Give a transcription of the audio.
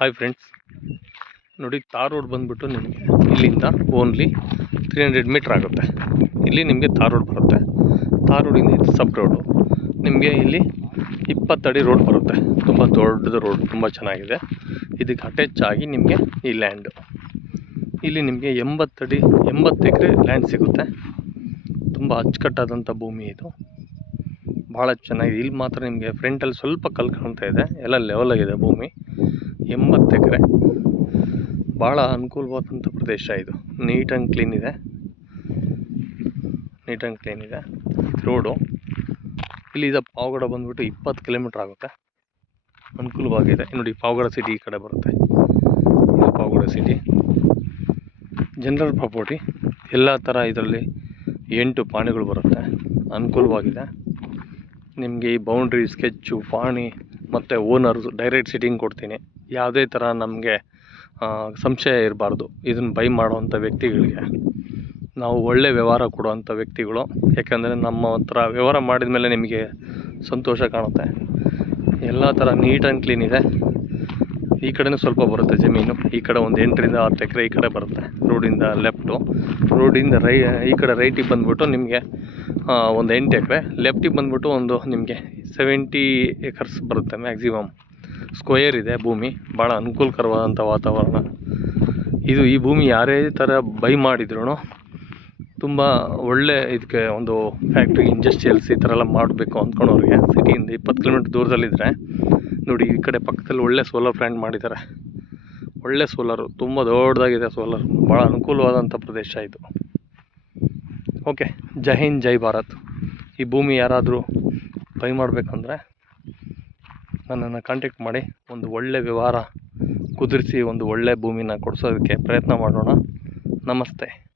Hi friends ನೋಡಿ tar road ಬಂದ್ಬಿಟ್ಟು ನಿಮಗೆ ಇಲ್ಲಿಂದ ಓನ್ಲಿ ತ್ರೀ ಹಂಡ್ರೆಡ್ ಮೀಟ್ರ್ ಆಗುತ್ತೆ. ಇಲ್ಲಿ ನಿಮಗೆ ತಾರ್ ರೋಡ್ ಬರುತ್ತೆ. ತಾರ್ ರೋಡಿಂದ ಇದು ಸಬ್ ರೋಡು ನಿಮಗೆ ಇಲ್ಲಿ ಇಪ್ಪತ್ತಡಿ ರೋಡ್ ಬರುತ್ತೆ. ತುಂಬ ದೊಡ್ಡದು ರೋಡ್ ತುಂಬ ಚೆನ್ನಾಗಿದೆ. ಇದಕ್ಕೆ ಅಟ್ಯಾಚ್ ಆಗಿ ನಿಮಗೆ ಈ ಲ್ಯಾಂಡು ಇಲ್ಲಿ ನಿಮಗೆ ಎಂಬತ್ತಡಿ ಎಂಬತ್ತು ಎಕರೆ ಲ್ಯಾಂಡ್ ಸಿಗುತ್ತೆ. ತುಂಬ ಅಚ್ಚುಕಟ್ಟಾದಂಥ ಭೂಮಿ ಇದು. ಭಾಳ ಚೆನ್ನಾಗಿದೆ. ಇಲ್ಲಿ ಮಾತ್ರ ನಿಮಗೆ ಫ್ರಂಟಲ್ಲಿ ಸ್ವಲ್ಪ ಕಲ್ಲು ಕಾಣ್ತಾ ಇದೆ. ಎಲ್ಲ ಲೆವೆಲಾಗಿದೆ ಭೂಮಿ. ಎಂಬತ್ತು ಎಕರೆ. ಭಾಳ ಅನುಕೂಲವಾದಂಥ ಪ್ರದೇಶ ಇದು. ನೀಟ್ ಆ್ಯಂಡ್ ಕ್ಲೀನ್ ಇದೆ. ನೀಟ್ ಆ್ಯಂಡ್ ಕ್ಲೀನ್ ಇದೆ. ರೋಡು. ಇಲ್ಲಿಂದ ಪಾವಗಡ ಬಂದುಬಿಟ್ಟು ಇಪ್ಪತ್ತು ಕಿಲೋಮೀಟ್ರ್ ಆಗುತ್ತೆ. ಅನುಕೂಲವಾಗಿದೆ. ನೋಡಿ, ಪಾವಗಡ ಸಿಟಿ ಈ ಕಡೆ ಬರುತ್ತೆ. ಇದು ಪಾವಗಡ ಸಿಟಿ ಜನರಲ್ ಪ್ರಾಪರ್ಟಿ ಎಲ್ಲ ಥರ ಇದರಲ್ಲಿ ಎಂಟು ಪಾಣಿಗಳು ಬರುತ್ತೆ. ಅನುಕೂಲವಾಗಿದೆ. ನಿಮಗೆ ಈ ಬೌಂಡ್ರಿ ಸ್ಕೆಚ್ಚು ಪಾಣಿ ಮತ್ತು ಓನರ್ಸು ಡೈರೆಕ್ಟ್ ಸಿಟ್ಟಿಂಗ್ ಕೊಡ್ತೀನಿ. ಯಾವುದೇ ಥರ ನಮಗೆ ಸಂಶಯ ಇರಬಾರ್ದು. ಇದನ್ನು ಬೈ ಮಾಡುವಂಥ ವ್ಯಕ್ತಿಗಳಿಗೆ. ನಾವು ಒಳ್ಳೆಯ ವ್ಯವಹಾರ ಕೊಡುವಂಥ ವ್ಯಕ್ತಿಗಳು. ಯಾಕೆಂದರೆ ನಮ್ಮ ಹತ್ರ ವ್ಯವಹಾರ ಮಾಡಿದ ಮೇಲೆ ನಿಮಗೆ ಸಂತೋಷ ಕಾಣುತ್ತೆ. ಎಲ್ಲ ಥರ ನೀಟ್ ಆ್ಯಂಡ್ ಕ್ಲೀನ್ ಇದೆ. ಈ ಕಡೆಯೂ ಸ್ವಲ್ಪ ಬರುತ್ತೆ ಜಮೀನು. ಈ ಕಡೆ ಒಂದು ಎಂಟರಿಂದ ಹತ್ತು ಎಕರೆ ಈ ಕಡೆ ಬರುತ್ತೆ. ರೋಡಿಂದ ಲೆಫ್ಟು ರೋಡಿಂದ ರೈ, ಈ ಕಡೆ ರೈಟಿಗೆ ಬಂದುಬಿಟ್ಟು ನಿಮಗೆ ಒಂದು ಎಂಟು ಎಕರೆ. ಲೆಫ್ಟಿಗೆ ಬಂದುಬಿಟ್ಟು ಒಂದು ನಿಮಗೆ ಸೆವೆಂಟಿ ಏಕರ್ಸ್ ಬರುತ್ತೆ ಮ್ಯಾಕ್ಸಿಮಮ್ ಸ್ಕ್ವಯರ್ ಇದೆ ಭೂಮಿ ಭಾಳ ಅನುಕೂಲಕರವಾದಂಥ ವಾತಾವರಣ. ಇದು ಈ ಭೂಮಿ ಯಾರೇ ಥರ ಬೈ ಮಾಡಿದ್ರು ತುಂಬ ಒಳ್ಳೆ ಇದಕ್ಕೆ ಒಂದು ಫ್ಯಾಕ್ಟ್ರಿ ಇಂಡಸ್ಟ್ರಿಯಲ್ಸ್ ಈ ಥರ ಎಲ್ಲ ಮಾಡಬೇಕು ಅಂದ್ಕೊಂಡವ್ರಿಗೆ. ಸಿಟಿಯಿಂದ ಇಪ್ಪತ್ತು ಕಿಲೋಮೀಟ್ರ್ ದೂರದಲ್ಲಿದ್ದರೆ ನೋಡಿ ಈ ಕಡೆ ಪಕ್ಕದಲ್ಲಿ ಒಳ್ಳೆ ಸೋಲಾರ್ ಪ್ಲ್ಯಾಂಟ್ ಮಾಡಿದ್ದಾರೆ. ಒಳ್ಳೆ ಸೋಲಾರು ತುಂಬ ದೊಡ್ಡದಾಗಿದೆ ಸೋಲಾರ್ ಭಾಳ ಅನುಕೂಲವಾದಂಥ ಪ್ರದೇಶ ಇದು. ಓಕೆ ಜೈ ಹಿಂದ್, ಜೈ ಭಾರತ್. ಈ ಭೂಮಿ ಯಾರಾದರೂ ಬೈ ಮಾಡಬೇಕಂದ್ರೆ ನನ್ನನ್ನು ಕಾಂಟ್ಯಾಕ್ಟ್ ಮಾಡಿ ಒಂದು ಒಳ್ಳೆಯ ವ್ಯವಹಾರ ಕುದುರಿಸಿ ಒಂದು ಒಳ್ಳೆಯ ಭೂಮಿನ ಕೊಡಿಸೋದಕ್ಕೆ ಪ್ರಯತ್ನ ಮಾಡೋಣ. ನಮಸ್ತೆ.